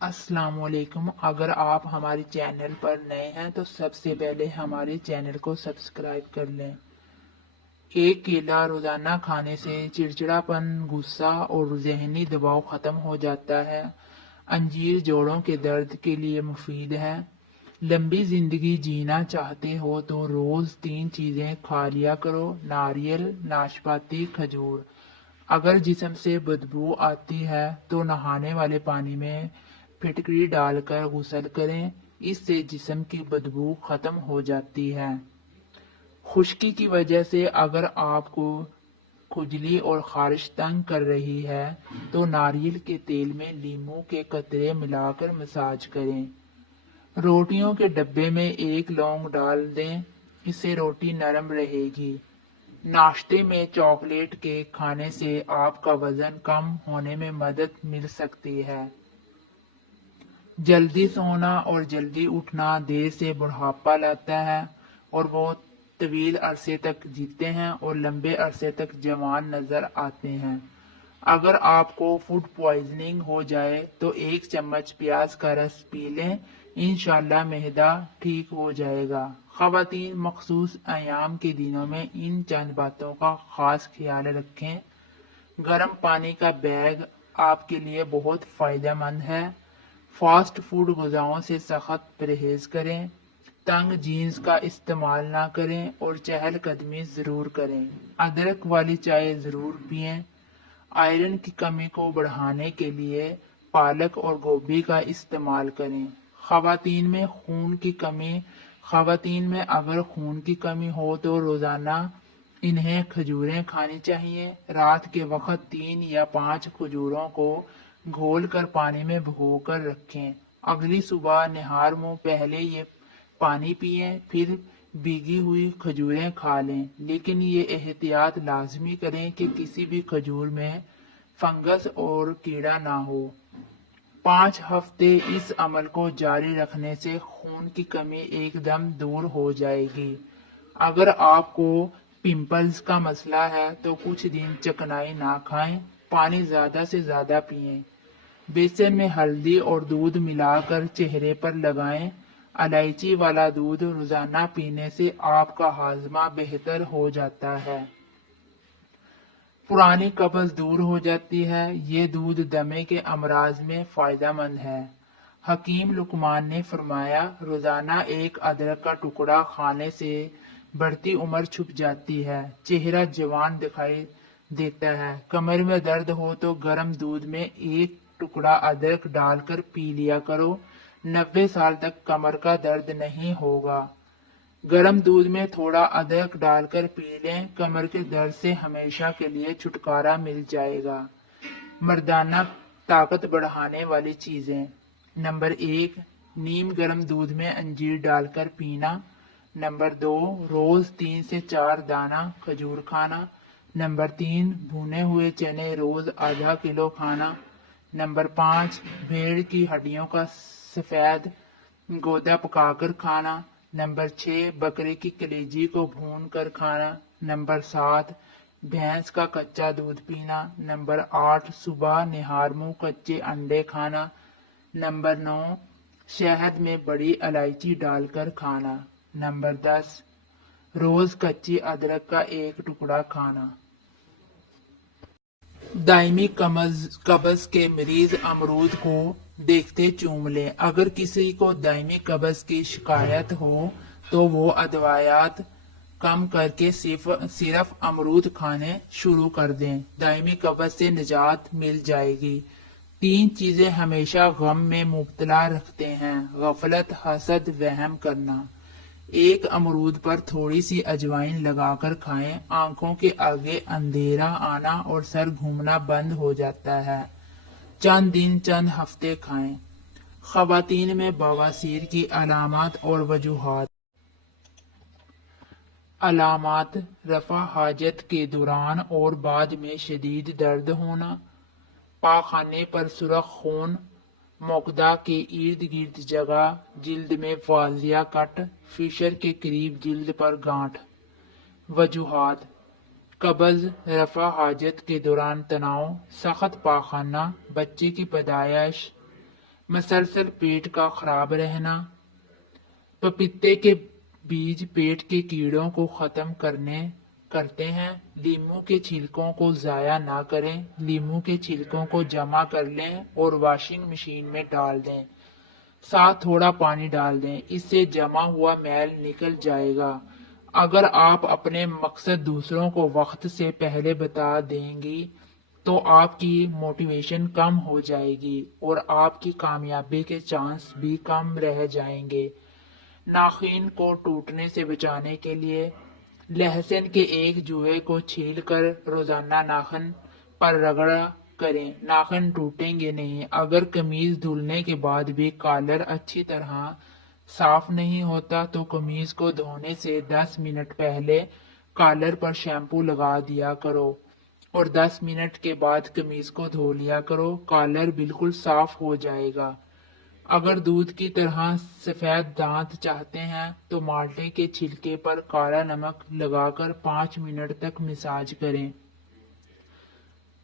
السلام علیکم۔ اگر آپ ہمارے چینل پر نئے ہیں تو سب سے پہلے ہمارے چینل کو سبسکرائب کر لیں۔ ایک کیلا روزانہ کھانے سے چڑچڑاپن، غصہ اور ذہنی دباؤ ختم ہو جاتا ہے۔ انجیر جوڑوں کے درد کے لیے مفید ہے۔ لمبی زندگی جینا چاہتے ہو تو روز 3 چیزیں کھا لیا کرو: ناریل، ناشپاتی، کھجور۔ اگر جسم سے بدبو آتی ہے تو نہانے والے پانی میں پھٹکری ڈال کر غسل کریں، اس سے جسم کی بدبو ختم ہو جاتی ہے۔ خشکی کی وجہ سے اگر آپ کو کھجلی اور خارش تنگ کر رہی ہے تو ناریل کے تیل میں لیموں کے قطرے ملا کر مساج کریں۔ روٹیوں کے ڈبے میں 1 لونگ ڈال دیں، اس سے روٹی نرم رہے گی۔ ناشتے میں چاکلیٹ کیک کھانے سے آپ کا وزن کم ہونے میں مدد مل سکتی ہے۔ جلدی سونا اور جلدی اٹھنا دیر سے بڑھاپا لاتا ہے اور وہ طویل عرصے تک جیتے ہیں اور لمبے عرصے تک جوان نظر آتے ہیں۔ اگر آپ کو فوڈ پوائزننگ ہو جائے تو 1 چمچ پیاز کا رس پی لیں، انشاءاللہ معدہ ٹھیک ہو جائے گا۔ خواتین مخصوص ایام کے دنوں میں ان چند باتوں کا خاص خیال رکھیں۔ گرم پانی کا بیگ آپ کے لیے بہت فائدہ مند ہے۔ فاسٹ فوڈ غذاؤں سے سخت پرہیز کریں۔ تنگ جینز کا استعمال نہ کریں اور چہل قدمی ضرور کریں۔ ادرک والی چائے ضرور پئیں۔ آئرن کی کمی کو بڑھانے کے لیے پالک اور گوبھی کا استعمال کریں۔ خواتین میں اگر خون کی کمی ہو تو روزانہ انہیں کھجوریں کھانی چاہیے۔ رات کے وقت 3 یا 5 کھجوروں کو گھول کر پانی میں بھگو کر رکھیں۔ اگلی صبح نہار منہ پہلے یہ پانی پئیں، پھر بھیگی ہوئی کھجوریں کھا لیں، لیکن یہ احتیاط لازمی کریں کہ کسی بھی کھجور میں فنگس اور کیڑا نہ ہو۔ 5 ہفتے اس عمل کو جاری رکھنے سے خون کی کمی ایک دم دور ہو جائے گی۔ اگر آپ کو پمپلز کا مسئلہ ہے تو کچھ دن چکنائی نہ کھائیں، پانی زیادہ سے زیادہ پئیں۔ بیسن میں ہلدی اور دودھ ملا کر چہرے پر لگائیں۔ الائچی والا دودھ روزانہ پینے سے آپ کا ہاضمہ بہتر ہو جاتا ہے۔ پرانی قبض دور ہو جاتی ہے۔ یہ دودھ دمے کے امراض میں فائدہ مند ہے۔ حکیم لقمان نے فرمایا، روزانہ 1 ادرک کا ٹکڑا کھانے سے بڑھتی عمر چھپ جاتی ہے، چہرہ جوان دکھائی دیتا ہے۔ کمر میں درد ہو تو گرم دودھ میں 1 ٹکڑا ادرک ڈال کر پی لیا کرو، 90 سال تک کمر کا درد نہیں ہوگا۔ گرم دودھ میں تھوڑا ادرک ڈال کر پی لیں، کمر کے درد سے ہمیشہ کے لیے چھٹکارا مل جائے گا۔ مردانہ طاقت بڑھانے والی چیزیں: نمبر 1، نیم گرم دودھ میں انجیر ڈال کر پینا۔ نمبر 2، روز 3 سے 4 دانہ کھجور کھانا۔ نمبر 3، بھنے ہوئے چنے روز ½ کلو کھانا۔ نمبر 5، بھیڑ کی ہڈیوں کا سفید گودا پکا کر کھانا۔ نمبر 6، بکرے کی کلیجی کو بھون کر کھانا۔ نمبر 7، بھینس کا کچا دودھ پینا۔ نمبر 8، صبح نہار منہ کچے انڈے کھانا۔ نمبر 9، شہد میں بڑی الائچی ڈال کر کھانا۔ نمبر 10، روز کچی ادرک کا 1 ٹکڑا کھانا۔ دائمی قبض کے مریض امرود کو دیکھتے چوم لیں۔ اگر کسی کو دائمی قبض کی شکایت ہو تو وہ ادویات کم کر کے صرف امرود کھانے شروع کر دیں، دائمی قبض سے نجات مل جائے گی۔ 3 چیزیں ہمیشہ غم میں مبتلا رکھتے ہیں: غفلت، حسد، وہم کرنا۔ 1 امرود پر تھوڑی سی اجوائن لگا کر کھائیں، آنکھوں کے آگے اندھیرا آنا اور سر گھومنا بند ہو جاتا ہے۔ چند دن چند ہفتے کھائیں۔ خواتین میں بواسیر کی علامات اور وجوہات: علامات: رفع حاجت کے دوران اور بعد میں شدید درد ہونا، پاخانے پر سرخ خون، موقدا کے ارد گرد جگہ، جلد میں واضح کٹ، فشر کے قریب جلد پر گانٹھ۔ وجوہات: قبض، رفع حاجت کے دوران تناؤ، سخت پاخانہ، بچے کی پیدائش، مسلسل پیٹ کا خراب رہنا، پپیتے کے بیج پیٹ کے کیڑوں کو ختم کرتے ہیں، لیموں کے چھلکوں کو ضائع نہ کریں، لیموں کے چھلکوں کو جمع کر لیں اور واشنگ مشین میں ڈال دیں، ساتھ تھوڑا پانی ڈال دیں، اس سے جمع ہوا میل نکل جائے گا۔ اگر آپ اپنے مقصد دوسروں کو وقت سے پہلے بتا دیں گی تو آپ کی موٹیویشن کم ہو جائے گی اور آپ کی کامیابی کے چانس بھی کم رہ جائیں گے۔ ناخن کو ٹوٹنے سے بچانے کے لیے لہسن کے ایک جوئے کو چھیل کر روزانہ ناخن پر رگڑا کریں، ناخن ٹوٹیں گے نہیں۔ اگر قمیض دھلنے کے بعد بھی کالر اچھی طرح صاف نہیں ہوتا تو قمیض کو دھونے سے 10 منٹ پہلے کالر پر شیمپو لگا دیا کرو اور 10 منٹ کے بعد قمیض کو دھو لیا کرو، کالر بالکل صاف ہو جائے گا۔ اگر دودھ کی طرح سفید دانت چاہتے ہیں تو مالٹے کے چھلکے پر کالا نمک لگا کر 5 منٹ تک مساج کریں۔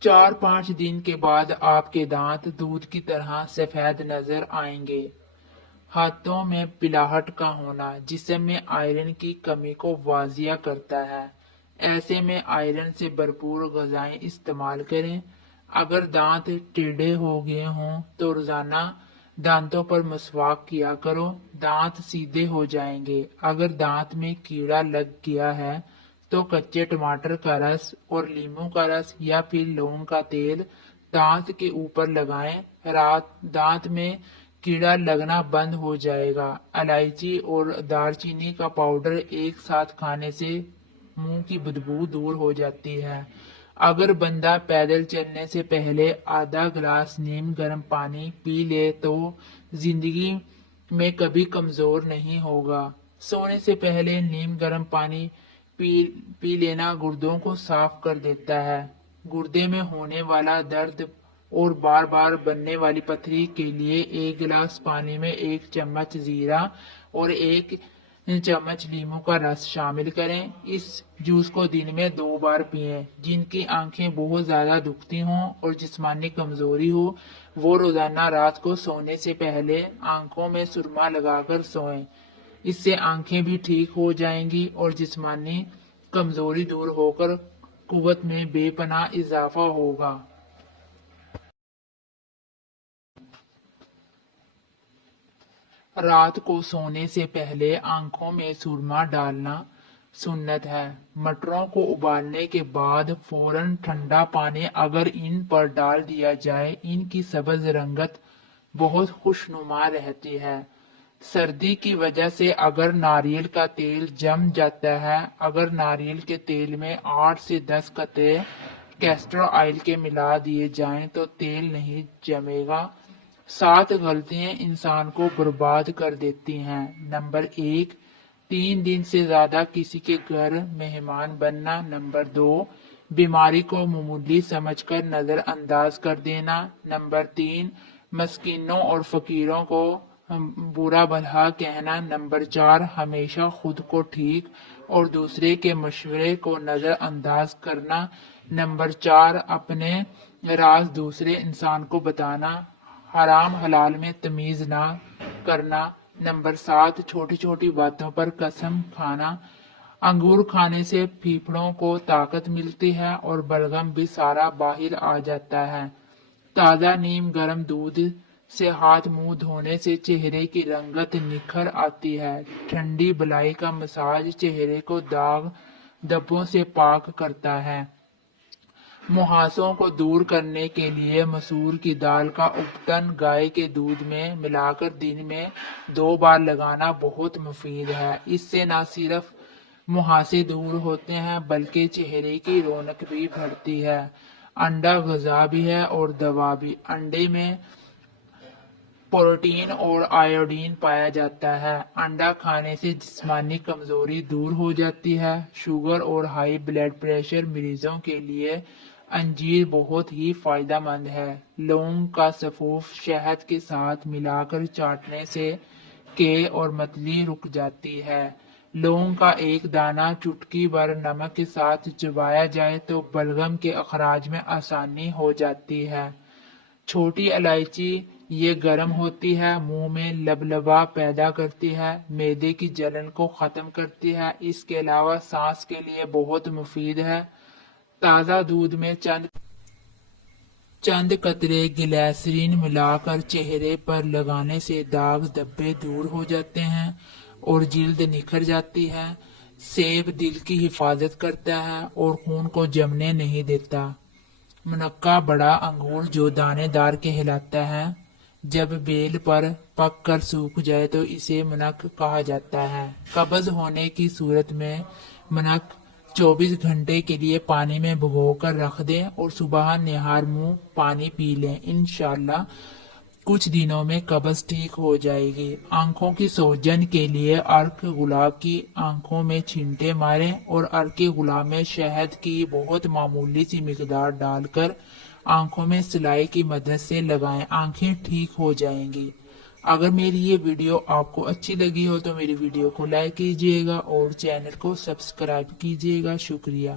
4-5 دن کے بعد آپ کے دانت دودھ کی طرح سفید نظر آئیں گے۔ ہاتھوں میں پلاہٹ کا ہونا جسم میں آئرن کی کمی کو واضح کرتا ہے، ایسے میں آئرن سے بھرپور غذائیں استعمال کریں۔ اگر دانت ٹیڑھے ہو گئے ہوں تو روزانہ دانتوں پر مسواک کیا کرو، دانت سیدھے ہو جائیں گے۔ اگر دانت میں کیڑا لگ گیا ہے تو کچے ٹماٹر کا رس اور لیموں کا رس یا پھر لونگ کا تیل دانت کے اوپر لگائیں، رات دانت میں کیڑا لگنا بند ہو جائے گا۔ الائچی اور دار چینی کا پاؤڈر ایک ساتھ کھانے سے منہ کی بدبو دور ہو جاتی ہے۔ اگر بندہ پیدل چلنے سے پہلے آدھا گلاس نیم گرم پانی پی لے تو زندگی میں کبھی کمزور نہیں ہوگا۔ سونے سے پہلے نیم گرم پانی پی لینا گردوں کو صاف کر دیتا ہے۔ گردے میں ہونے والا درد اور بار بار بننے والی پتھری کے لیے 1 گلاس پانی میں 1 چمچ زیرہ اور 1 چمچ لیموں کا رس شامل کریں۔ اس جوس کو دن میں 2 بار پئیں۔ جن کی آنکھیں بہت زیادہ دکھتی ہوں اور جسمانی کمزوری ہو وہ روزانہ رات کو سونے سے پہلے آنکھوں میں سرما لگا کر سوئیں، اس سے آنکھیں بھی ٹھیک ہو جائیں گی اور جسمانی کمزوری دور ہو کر قوت میں بے پناہ اضافہ ہوگا۔ رات کو سونے سے پہلے آنکھوں میں سرما ڈالنا سنت ہے۔ مٹروں کو ابالنے کے بعد فوراً ٹھنڈا پانی اگر ان پر ڈال دیا جائے، ان کی سبز رنگت بہت خوشنما رہتی ہے۔ سردی کی وجہ سے اگر ناریل کا تیل جم جاتا ہے، اگر ناریل کے تیل میں 8 سے 10 قطرے کیسٹر آئل کے ملا دیے جائیں تو تیل نہیں جمے گا۔ 7 غلطیاں انسان کو برباد کر دیتی ہیں۔ نمبر 1، 3 دن سے زیادہ کسی کے گھر مہمان بننا۔ نمبر 2، بیماری کو معمولی سمجھ کر نظر انداز کر دینا۔ نمبر 3، مسکینوں اور فقیروں کو برا بھلا کہنا۔ نمبر 4، ہمیشہ خود کو ٹھیک اور دوسرے کے مشورے کو نظر انداز کرنا۔ نمبر 4، اپنے راز دوسرے انسان کو بتانا۔ حرام حلال میں تمیز نہ کرنا۔ نمبر 7، چھوٹی چھوٹی باتوں پر قسم کھانا۔ انگور کھانے سے پھیپھڑوں کو طاقت ملتی ہے اور بلغم بھی سارا باہر آ جاتا ہے۔ تازہ نیم گرم دودھ سے ہاتھ منہ دھونے سے چہرے کی رنگت نکھر آتی ہے۔ ٹھنڈی بلائی کا مساج چہرے کو داغ دھبوں سے پاک کرتا ہے۔ مہاسوں کو دور کرنے کے لیے مسور کی دال کا ابٹن گائے کے دودھ میں ملا کر دن میں 2 بار لگانا بہت مفید ہے۔ اس سے نہ صرف مہاسے دور ہوتے ہیں بلکہ چہرے کی رونق بھی بڑھتی ہے۔ انڈا غذا بھی ہے اور دوا بھی۔ انڈے میں پروٹین اور آیوڈین پایا جاتا ہے۔ انڈا کھانے سے جسمانی کمزوری دور ہو جاتی ہے۔ شوگر اور ہائی بلڈ پریشر مریضوں کے لیے انجیر بہت ہی فائدہ مند ہے۔ لونگ کا سفوف شہد کے ساتھ ملا کر چاٹنے سے کے اور متلی رک جاتی ہے۔ لونگ کا ایک دانہ چٹکی بھر نمک کے ساتھ چبایا جائے تو بلغم کے اخراج میں آسانی ہو جاتی ہے۔ چھوٹی الائچی یہ گرم ہوتی ہے، منہ میں لبلبا پیدا کرتی ہے، معدے کی جلن کو ختم کرتی ہے، اس کے علاوہ سانس کے لیے بہت مفید ہے۔ تازہ دودھ میں چند قطرے گلیسرین ملا کر چہرے پر لگانے سے داغ دھبے دور ہو جاتے ہیں اور جلد نکھر جاتی ہے۔ سیب دل کی حفاظت کرتا ہے اور خون کو جمنے نہیں دیتا۔ منقع بڑا انگور جو دانے دار کہلاتا ہے، جب بیل پر پک کر سوکھ جائے تو اسے منق کہا جاتا ہے۔ قبض ہونے کی صورت میں منق 24 گھنٹے کے لیے پانی میں بھگو کر رکھ دیں اور صبح نہار منہ پانی پی لیں، انشاءاللہ کچھ دنوں میں قبض ٹھیک ہو جائے گی۔ آنکھوں کی سوجن کے لیے عرق گلاب کی آنکھوں میں چھینٹے ماریں اور عرق گلاب میں شہد کی بہت معمولی سی مقدار ڈال کر آنکھوں میں سلائی کی مدد سے لگائیں، آنکھیں ٹھیک ہو جائیں گی۔ اگر میری یہ ویڈیو آپ کو اچھی لگی ہو تو میری ویڈیو کو لائک کیجیے گا اور چینل کو سبسکرائب کیجیے گا۔ شکریہ۔